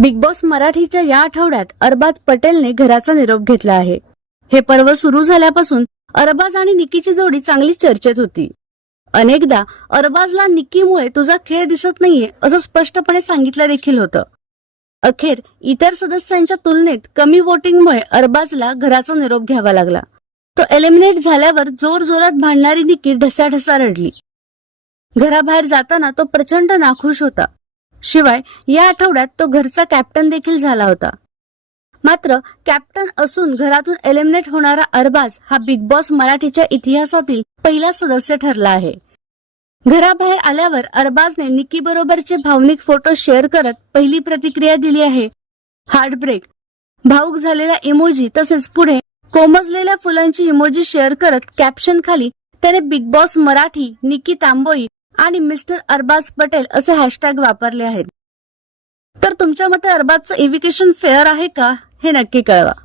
Big boss मराठीच्या या आठवड्यात अरबाज पटेलने घराचा निरोप घेतला आहे. हे पर्व सुरू झाल्यापासून अरबाज आणि निकीची जोडी चांगली चर्चेत होती. अनेकदा अरबाजला निकीमुळे तुझा खेळ दिसत नाहीये असं स्पष्टपणे सांगितलं देखील होतं. अखेर इतर सदस्यांच्या तुलनेत कमी वोटिंगमुळे अरबाजला घराचा निरोप घ्यावा लागला. तो एलिमिनेट झाल्यावर जोर जोरात भांडणारी निकी ढसाढसा रडली. घराबाहेर जाताना तो प्रचंड नाखुश होता. शिवाय या आठवड्यात तो घरचा कॅप्टन देखील झाला होता. मात्र कॅप्टन असून घरातून एलिमिनेट होणारा अरबाज हा बिग बॉस मराठीच्या इतिहासातील पहिला सदस्य ठरला आहे. घराबाहेर आल्यावर अरबाजने निकी बरोबरचे भावनिक फोटो शेअर करत पहिली प्रतिक्रिया दिली आहे. हार्टब्रेक भाऊक झालेला इमोजी तसेच पुढे कोमजलेल्या फुलांची इमोजी शेअर करत कॅप्शन खाली त्याने बिग बॉस मराठी निकी तांबोई आणि मिस्टर अरबाज पटेल असे हॅशटॅग वापरले आहेत. तर तुमच्या मते अरबाजचं इव्हिकेशन फेअर आहे का? हे नक्की कळवा.